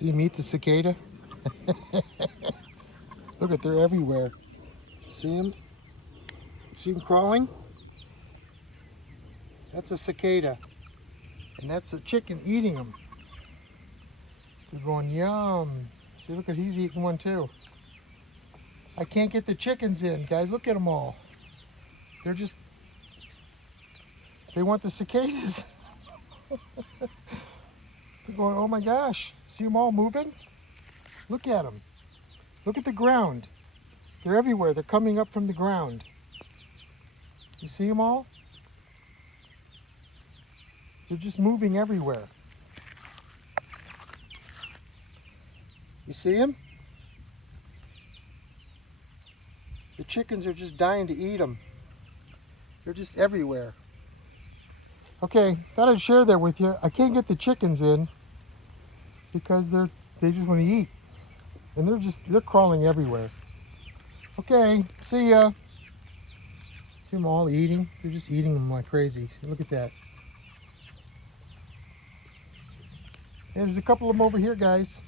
See him eat the cicada? Look at, they're everywhere. See him? See him crawling? That's a cicada. And that's a chicken eating them. They're going, yum. See, look at, he's eating one too. I can't get the chickens in, guys. Look at them all. They're just, they want the cicadas. They're going, oh my gosh. See them all moving? Look at them. Look at the ground. They're everywhere. They're coming up from the ground. You see them all? They're just moving everywhere. You see them? The chickens are just dying to eat them. They're just everywhere. Okay, thought I'd share that with you. I can't get the chickens in because they just want to eat. And they're crawling everywhere. Okay, see ya. See them all eating? They're just eating them like crazy. Look at that. And there's a couple of them over here, guys.